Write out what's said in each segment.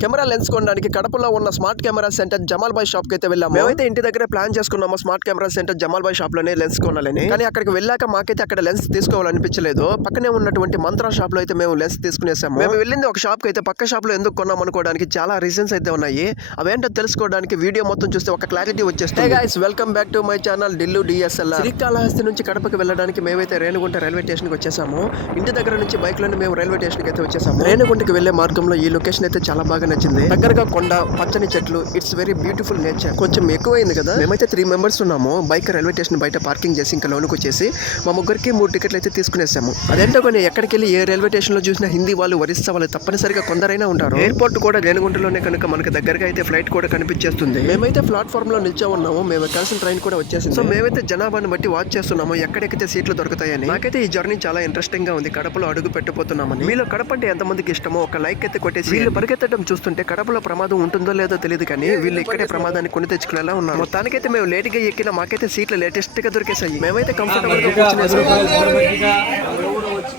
Camera lens కొనడానికి కడపలో ఉన్న smart camera centre Jamal Bhai shop కి అయితే వెళ్ళాము. మేమైతే ఇంటి దగ్గర ప్లాన్ చేసుకున్నాము smart camera centre Jamal Bhai shop లోనే లెన్స్ కొనాలని. కానీ అక్కడికి వెళ్ళాక మాకైతే అక్కడ లెన్స్ తీసుకోవాలనిపించలేదు. పక్కనే ఉన్నటువంటి మంత్రా షాప్ లో అయితే మేము లెన్స్ తీసుకునేసాము. మేము వెళ్ళింది ఒక షాప్ కి అయితే పక్క షాప్ లో ఎందుకు కొన్నాం అనుకోవడానికి చాలా రీజన్స్ అయితే ఉన్నాయి. అవేంటో తెలుసుకోవడానికి వీడియో మొత్తం చూస్తే ఒక క్లారిటీ వచ్చేస్తుంది. Hey guys, welcome back to my channel Delhi DSLR. Srikalahasti నుంచి కడపకి వెళ్ళడానికి మేమైతే రేణిగుంట రైల్వే స్టేషన్ కి వచ్చేసాము. ఇంటి దగ్గర నుంచి బైక్ లోనే మేము రైల్వే స్టేషన్ కి అయితే వచ్చేసాము. రేణిగుంటకి వెళ్లే మార్గంలో ఈ లొకేషన్ అయితే చాలా బాగా నచ్చింది. దగ్గరగా కొండ, పచ్చని చెట్లు, ఇట్స్ వెరీ బ్యూటిఫుల్ నేచర్. కొంచెం ఎక్కువైంది కదా. మేమైతే 3 మెంబర్స్ ఉన్నాము. బైక్ రైల్వే స్టేషన్ బయట పార్కింగ్ చేసి ఇంకా లోనికి వచ్చేసి మా ముగ్గురికి 3 టికెట్లు అయితే తీసుకునేసాము. అదేంటో కొన్ని ఎక్కడికి వెళ్ళి ఏ రైల్వే స్టేషన్ లో చూసినా హిందీ వాళ్ళు, ఒరిస్సా వాళ్ళు తప్పనిసరిగా కొందరైనా ఉంటారు. ఎయిర్పోర్ట్ కూడా రేణిగుంటలోనే కనుక మనకి దగ్గరగా అయితే ఫ్లైట్ కూడా కనిపించేస్తుంది. మేమైతే ప్లాట్ఫామ్ లో నిల్చో ఉన్నాము. మేము కలిసిన ట్రైన్ కూడా వచ్చేసింది. సో మేమైతే జనాభాని బట్టి వాచ్ చేస్తున్నాము ఎక్కడెక్కితే సీట్లు దొరుకుతాయని. నాకైతే ఈ జర్నీ చాలా ఇంట్రెస్టింగ్ గా ఉంది. కడపలో అడుగు పెట్టబోతున్నామని. మీలో కడప అంటే ఎంతమందికి ఇష్టమో ఒక లైక్ అయితే కొట్టేసి. వీళ్ళు పరిగెత్తడం చూస్తుంటే కడపలో ప్రమాదం ఉంటుందో లేదో తెలియదు, కానీ వీళ్ళు ఇక్కడే ప్రమాదాన్ని కొని తెచ్చుకునేలా ఉన్నారు. మొత్తానికైతే మేము లేట్ గా ఎక్కిన మాకైతే సీట్లు లేటెస్ట్ గా దొరికేసాయి. మేమైతే కంఫర్టబుల్ గా కూర్చునేసాం.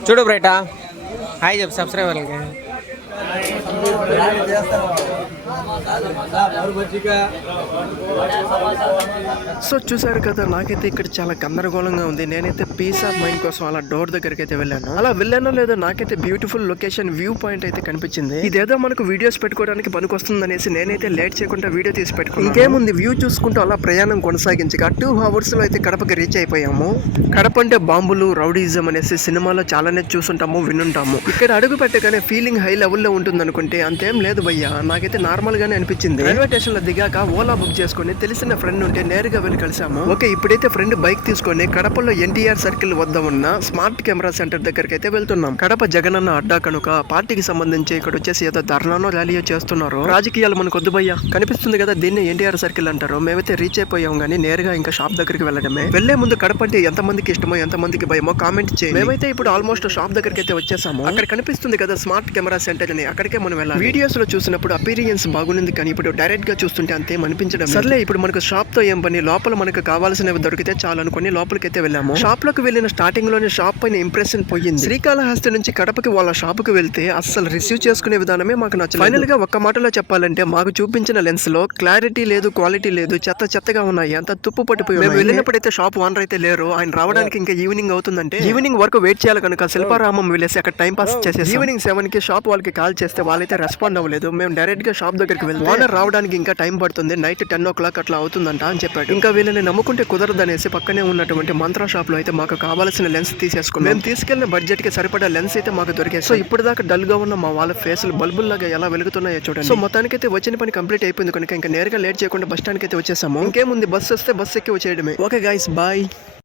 చూడు బ్రైటా, హాయ్ చెప్పు సబ్స్క్రైబర్లకి. సో చూసారు కదా, నాకైతే ఇక్కడ చాలా గందరగోళంగా ఉంది. నేనైతే పీస్ ఆఫ్ మైండ్ కోసం అలా డోర్ దగ్గరికి అయితే వెళ్ళాను. అలా వెళ్ళానో లేదో నాకైతే బ్యూటిఫుల్ లొకేషన్ వ్యూ పాయింట్ అయితే కనిపించింది. ఇదేదో మనకు వీడియోస్ పెట్టుకోవడానికి పనికొస్తుంది అనేసి నేనైతే లేట్ చేయకుండా వీడియో తీసి పెట్టుకున్నాను. ఇంకేముంది, వ్యూ చూసుకుంటూ అలా ప్రయాణం కొనసాగించగా 2 hours లో అయితే కడపకి రీచ్ అయిపోయాము. కడప అంటే బాంబులు, రౌడీజం అనేసి సినిమాలో చాలానే చూసుంటాము, వినుంటాము. ఇక్కడ అడుగు పెట్టగానే ఫీలింగ్ హై లెవెల్లో ఉంటుంది అనుకుంటే అంతేం లేదు భయ్యా. నాకైతే నార్మల్ గానే అనిపించింది. రైల్వే స్టేషన్ లో దిగాక ఓలా బుక్ చేసుకుని తెలిసిన ఫ్రెండ్ ఉంటే నేరుగా వెళ్ళి కలిసాము. ఓకే, ఇప్పుడైతే ఫ్రెండ్ బైక్ తీసుకొని కడపలో ఎన్టీఆర్ సర్కిల్ వద్ద ఉన్న స్మార్ట్ కెమెరా సెంటర్ దగ్గరికి అయితే వెళ్తున్నాం. కడప జగనన్న అడ్డా కనుక పార్టీకి సంబంధించి ఇక్కడ వచ్చేసి ఏదో ధర్నానో ర్యాలీయో చేస్తున్నారు. రాజకీయాలు మనకు వద్దు భయ్యా. కనిపిస్తుంది కదా, దీన్ని ఎన్టీఆర్ సర్కిల్ అంటారు. మేమైతే రీచ్ అయిపోయాం కానీ నేరుగా ఇంకా షాప్ దగ్గరికి వెళ్ళడమే. వెళ్లే ముందు కడప అంటే ఎంతమందికి ఇష్టమో, ఎంతమందికి భయమో కామెంట్ చేయండి. మేమైతే ఇప్పుడు ఆల్మోస్ట్ షాప్ దగ్గరికి అయితే వచ్చేసాము. అక్కడ కనిపిస్తుంది కదా స్మార్ట్ కెమెరా సెంటర్ అని, అక్కడికే మనం వెళ్ళాలి. వీడియోస్ లో చూసినప్పుడు అపీరియన్స్ బాగుంది, కానీ ఇప్పుడు డైరెక్ట్ గా చూస్తుంటే అంతేం అనిపించడం. సర్లే, ఇప్పుడు మనకు షాప్ తో ఏం పని, లోపల మనకు కావాల్సినవి దొరికితే చాలు అనుకుని లోపలికైతే వెళ్ళాము. షాప్ లోకి వెళ్ళిన స్టార్టింగ్ లోనే షాప్ పైన ఇంప్రెషన్ పోయింది. శ్రీకాళహస్తి నుంచి కడపకి వాళ్ళ షాప్ కు వెళ్తే అస్సలు రిసీవ్ చేసుకునే విధానమే మాకు నచ్చలేదు. ఫైనల్ గా ఒక్క మాటలో చెప్పాలంటే మాకు చూపించిన లెన్స్ లో క్లారిటీ లేదు, క్వాలిటీ లేదు, చెత్తగా ఉన్నాయి. అంత తుప్పు పట్టిపోయి. మేము వెళ్ళినప్పుడైతే షాప్ ఓనర్ అయితే లేరు. ఆయన రావడానికి ఇంకా ఈవినింగ్ అవుతుందంటే ఈవినింగ్ వరకు వెయిట్ చేయాలి కనుక శిల్పారామం వెళ్ళేసి అక్కడ టైం పాస్ చేసేసి ఈవినింగ్ 7 కి షాప్ వాళ్ళకి కాల్ చేస్తే వాళ్ళైతే రెస్పాండ్ అవ్వలేదు. మేము డైరెక్ట్ గా షాప్ దగ్గరికి వెళ్తే ఓనర్ రావడానికి ఇంకా టైం పడుతుంది, నైట్ 10 o'clock అట్లా అవుతుందంట అని చెప్పాడు. ఇంకా వీళ్ళని నమ్ముకుంటే కుదరదనేసి పక్కనే ఉన్నటువంటి మంత్రా షాప్ లో అయితే మాకు కావాల్సిన లెన్స్ తీసేసుకున్నాం. మేము తీసుకెళ్లిన బడ్జెట్ కి సరిపడా లెన్స్ అయితే మాకు దొరికాయి. సో ఇప్పుడు దాకా డల్ గా ఉన్న మా వాళ్ళ ఫేసులు బల్బుల్లాగా ఎలా వెలుగుతున్నాయో చూడండి. సో మొత్తానికైతే వచ్చిన పని కంప్లీట్ అయిపోయింది కనుక ఇంకా నేరుగా లేట్ చేయకుండా బస్ స్టాండ్ కి అయితే వచ్చేసాము. ఇంకేముంది, బస్ వస్తే బస్ ఎక్కి వచ్చేయడమే. Okay guys, bye.